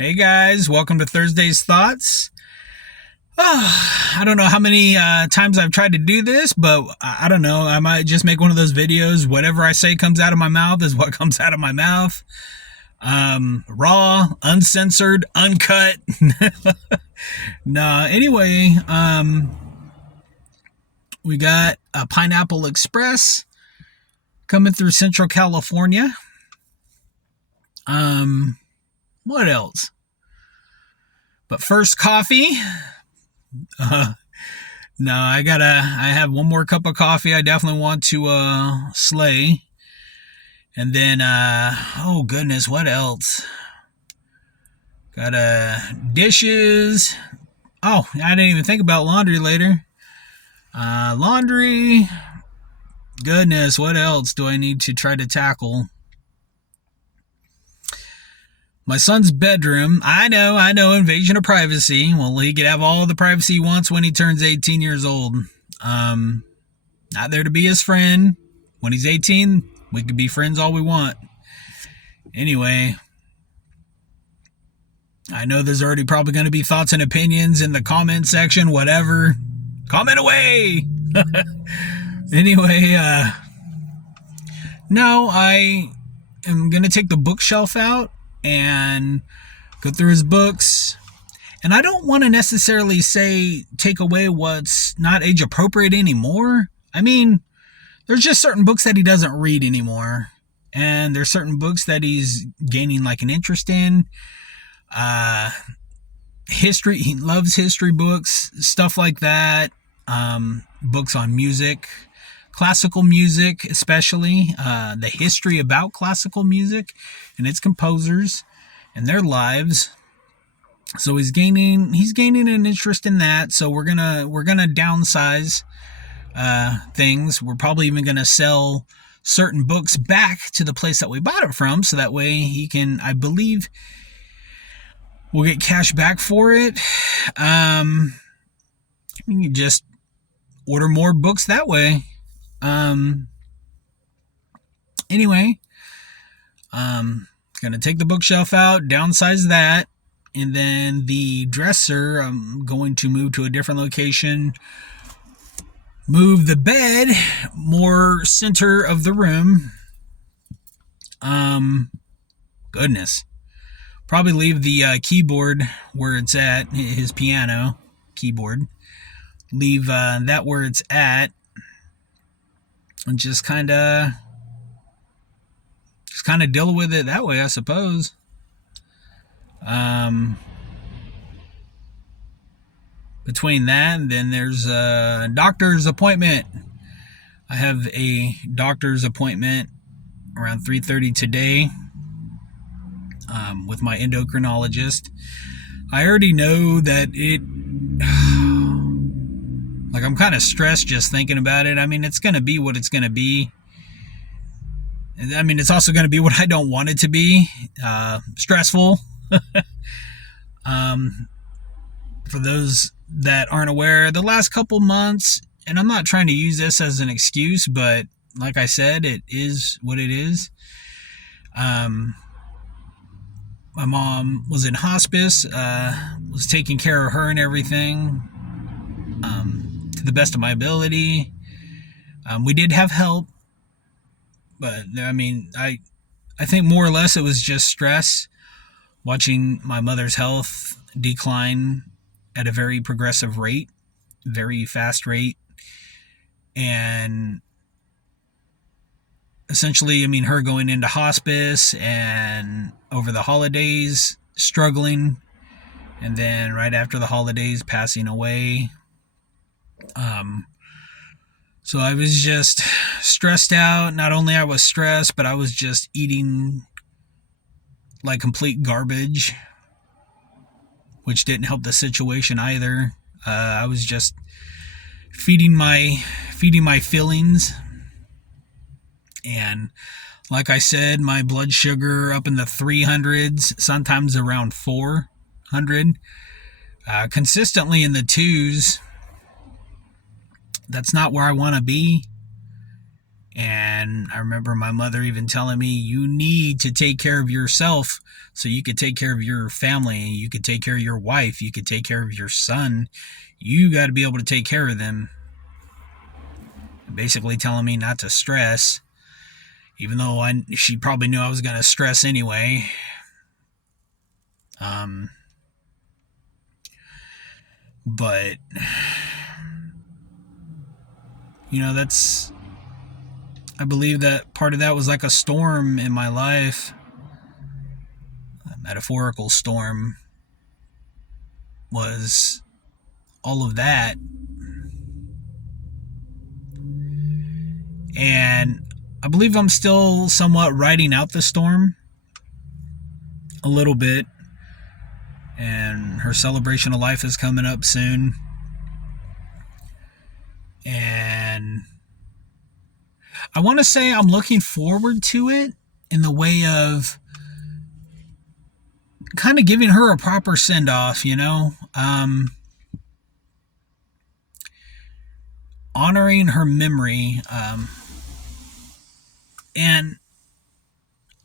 Hey guys, welcome to Thursday's Thoughts. I don't know how many times I've tried to do this, but I don't know. I might just make one of those videos. Whatever I say comes out of my mouth is what comes out of my mouth. Raw, uncensored, uncut. No, anyway, we got a Pineapple Express coming through Central California. What else? But first, coffee. No, I have one more cup of coffee. I definitely want to slay. And then oh goodness, what else? Got dishes. Oh, I didn't even think about laundry later. Laundry. Goodness, what else do I need to try to tackle? My son's bedroom. I know, invasion of privacy. Well, he could have all the privacy he wants when he turns 18 years old. Not there to be his friend. When he's 18, we could be friends all we want. Anyway, I know there's already probably going to be thoughts and opinions in the comment section, whatever. Comment away! Anyway, no, I am going to take the bookshelf out and go through his books. And I don't want to necessarily say take away what's not age appropriate anymore. I mean, there's just certain books that he doesn't read anymore. And there's certain books that he's gaining like an interest in. History, he loves history books, stuff like that. Books on music, classical music especially, the history about classical music and its composers and their lives. So he's gaining an interest in that. So we're gonna downsize things. We're probably even gonna sell certain books back to the place that we bought it from, so that way he can, I believe, we'll get cash back for it. You can just order more books that way. Anyway, gonna take the bookshelf out, downsize that, and then the dresser, I'm going to move to a different location, move the bed more center of the room. Goodness, probably leave the keyboard where it's at, his piano keyboard, leave that where it's at, and just kind of deal with it that way, I suppose. Between that and then there's a doctor's appointment. I have a doctor's appointment around 3:30 today, with my endocrinologist. I already know that it, like, I'm kind of stressed just thinking about it. I mean, it's going to be what it's going to be. I mean, it's also going to be what I don't want it to be. Stressful. For those that aren't aware, the last couple months, and I'm not trying to use this as an excuse, but like I said, it is what it is. My mom was in hospice, was taking care of her and everything, to the best of my ability. We did have help, but I mean, I think more or less it was just stress, watching my mother's health decline at a very progressive rate, very fast rate. And essentially, I mean, her going into hospice and over the holidays struggling, and then right after the holidays passing away. So I was just stressed out. Not only I was stressed, but I was just eating like complete garbage, which didn't help the situation either. I was just feeding my feelings. And like I said, my blood sugar up in the 300s, sometimes around 400, consistently in the 2s. That's not where I want to be. And I remember my mother even telling me, you need to take care of yourself so you could take care of your family. You could take care of your wife. You could take care of your son. You got to be able to take care of them. Basically telling me not to stress, even though she probably knew I was going to stress anyway. But, I believe that part of that was like a storm in my life. A metaphorical storm was all of that. And I believe I'm still somewhat riding out the storm a little bit. And her celebration of life is coming up soon. And I want to say I'm looking forward to it in the way of kind of giving her a proper send-off, honoring her memory. And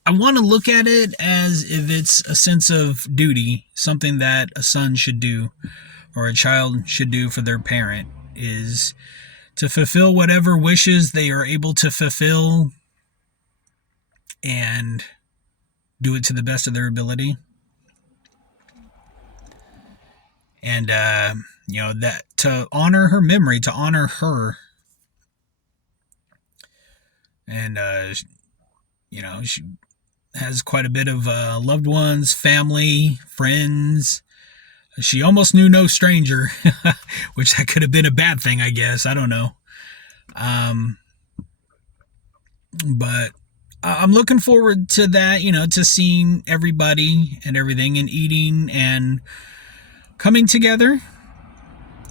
I want to look at it as if it's a sense of duty, something that a son should do or a child should do for their parent, is to fulfill whatever wishes they are able to fulfill and do it to the best of their ability. And, that to honor her memory, to honor her. And, she has quite a bit of loved ones, family, friends. She almost knew no stranger, which that could have been a bad thing, I guess. I don't know. But I'm looking forward to that, to seeing everybody and everything and eating and coming together.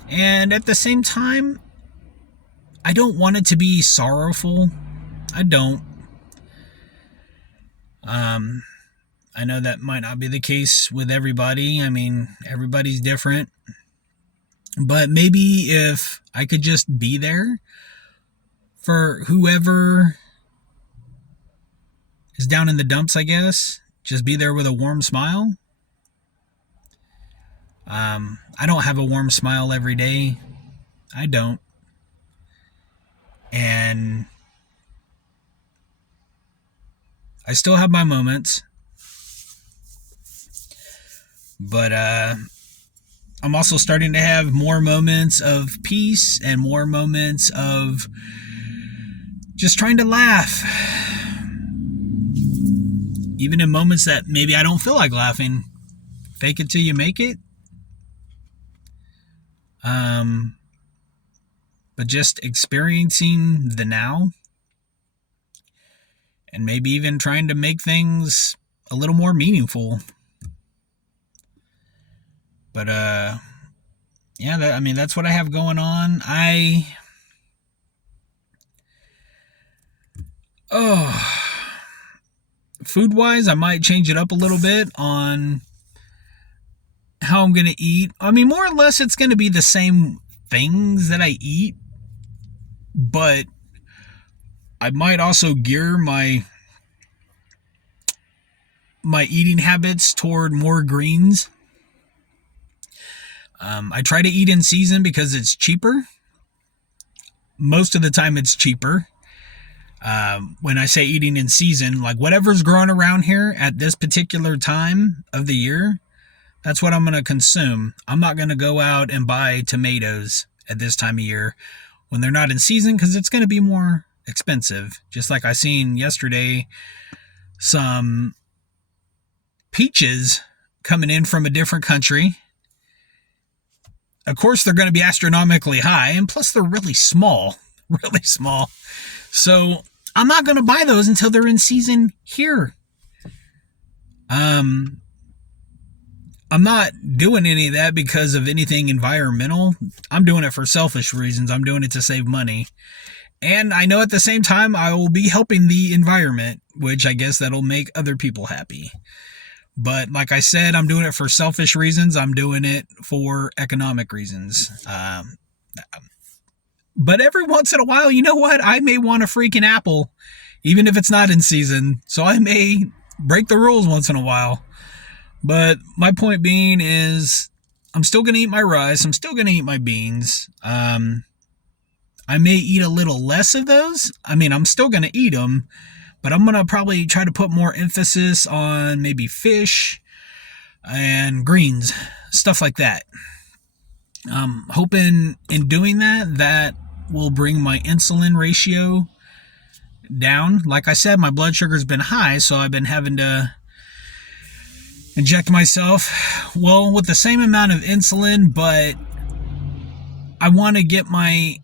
And at the same time, I don't want it to be sorrowful. I don't. I know that might not be the case with everybody. I mean, everybody's different. But maybe if I could just be there for whoever is down in the dumps, I guess. Just be there with a warm smile. I don't have a warm smile every day. I don't. And I still have my moments. But I'm also starting to have more moments of peace and more moments of just trying to laugh. Even in moments that maybe I don't feel like laughing. Fake it till you make it. But just experiencing the now. And maybe even trying to make things a little more meaningful. But, that's what I have going on. Food-wise, I might change it up a little bit on how I'm going to eat. I mean, more or less, it's going to be the same things that I eat. But I might also gear my eating habits toward more greens. I try to eat in season because it's cheaper. Most of the time it's cheaper. When I say eating in season, like whatever's growing around here at this particular time of the year, that's what I'm going to consume. I'm not going to go out and buy tomatoes at this time of year when they're not in season because it's going to be more expensive. Just like I seen yesterday, some peaches coming in from a different country. Of course, they're going to be astronomically high, and plus they're really small. Really small. So I'm not going to buy those until they're in season here. I'm not doing any of that because of anything environmental. I'm doing it for selfish reasons. I'm doing it to save money. And I know at the same time I will be helping the environment, which I guess that'll make other people happy. But like I said, I'm doing it for selfish reasons. I'm doing it for economic reasons. But every once in a while, you know what? I may want a freaking apple, even if it's not in season. So I may break the rules once in a while. But my point being is, I'm still going to eat my rice. I'm still going to eat my beans. I may eat a little less of those. I mean, I'm still going to eat them, but I'm going to probably try to put more emphasis on maybe fish and greens, stuff like that. Hoping in doing that, that will bring my insulin ratio down. Like I said, my blood sugar's been high, so I've been having to inject myself, well, with the same amount of insulin, but I want to get my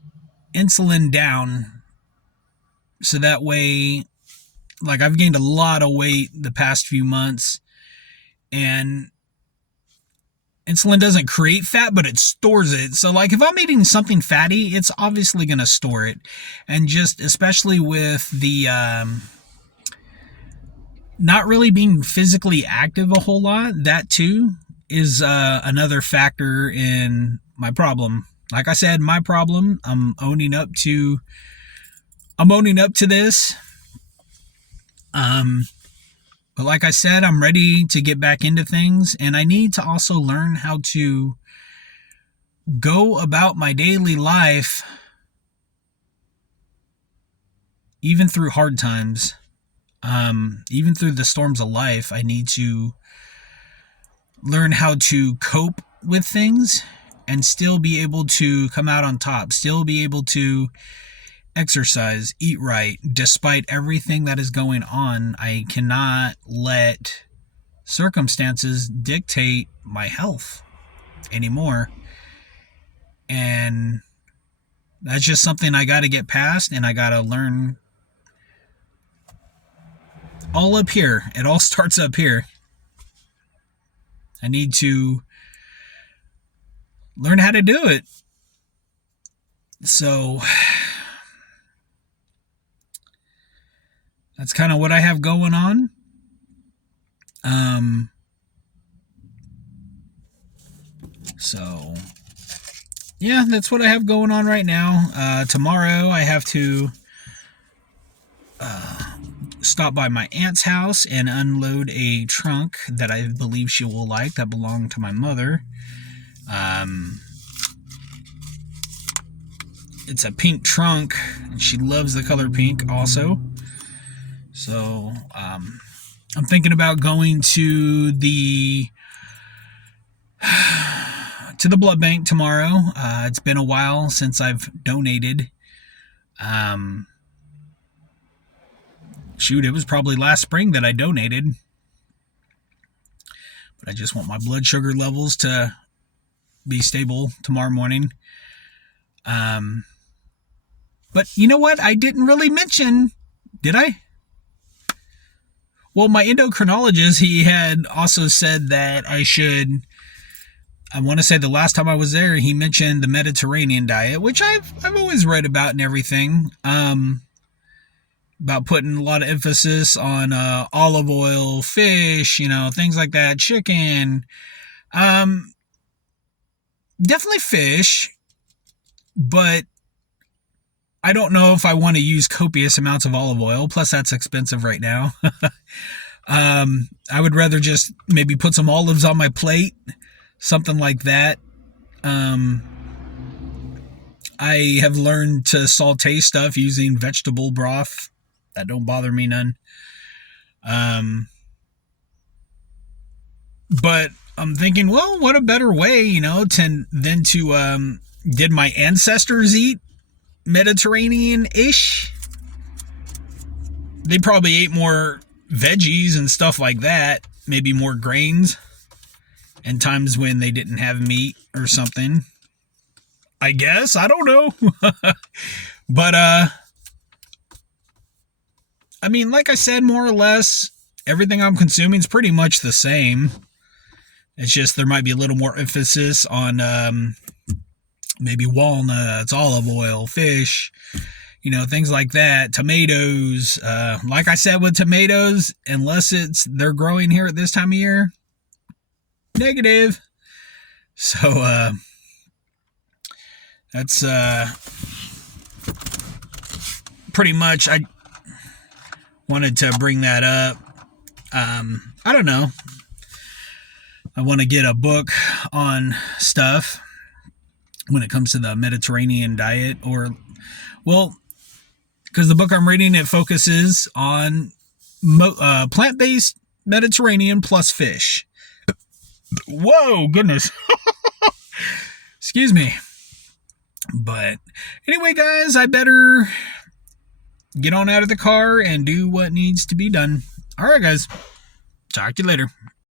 insulin down so that way, like, I've gained a lot of weight the past few months, and insulin doesn't create fat, but it stores it. So, like, if I'm eating something fatty, it's obviously going to store it. And just especially with the not really being physically active a whole lot, that too is another factor in my problem. Like I said, my problem, I'm owning up to this. But like I said, I'm ready to get back into things, and I need to also learn how to go about my daily life even through hard times. Even through the storms of life, I need to learn how to cope with things and still be able to come out on top, still be able to exercise, eat right, despite everything that is going on. I cannot let circumstances dictate my health anymore. And that's just something I got to get past, and I got to learn all up here. It all starts up here. I need to learn how to do it. So that's kind of what I have going on. So yeah, that's what I have going on right now. Tomorrow I have to stop by my aunt's house and unload a trunk that I believe she will like, that belonged to my mother. It's a pink trunk, and she loves the color pink also. So I'm thinking about going to the blood bank tomorrow. It's been a while since I've donated. It was probably last spring that I donated. But I just want my blood sugar levels to be stable tomorrow morning. But you know what? I didn't really mention, did I? Well, my endocrinologist, he had also said that I want to say the last time I was there, he mentioned the Mediterranean diet, which I've always read about and everything. About putting a lot of emphasis on olive oil, fish, things like that, chicken. Definitely fish, but I don't know if I want to use copious amounts of olive oil. Plus, that's expensive right now. I would rather just maybe put some olives on my plate, something like that. I have learned to saute stuff using vegetable broth. That don't bother me none. But I'm thinking, well, what a better way, than to did my ancestors eat Mediterranean-ish? They probably ate more veggies and stuff like that, maybe more grains, and times when they didn't have meat or something. I guess, I don't know. But I mean, like I said, more or less everything I'm consuming is pretty much the same. It's just there might be a little more emphasis on maybe walnuts, olive oil, fish, things like that. Tomatoes. Like I said, with tomatoes, unless they're growing here at this time of year, negative. So that's pretty much, I wanted to bring that up. I don't know. I want to get a book on stuff when it comes to the Mediterranean diet, or, well, because the book I'm reading, it focuses on plant-based Mediterranean plus fish. Whoa, goodness. Excuse me. But anyway, guys, I better get on out of the car and do what needs to be done. All right, guys. Talk to you later.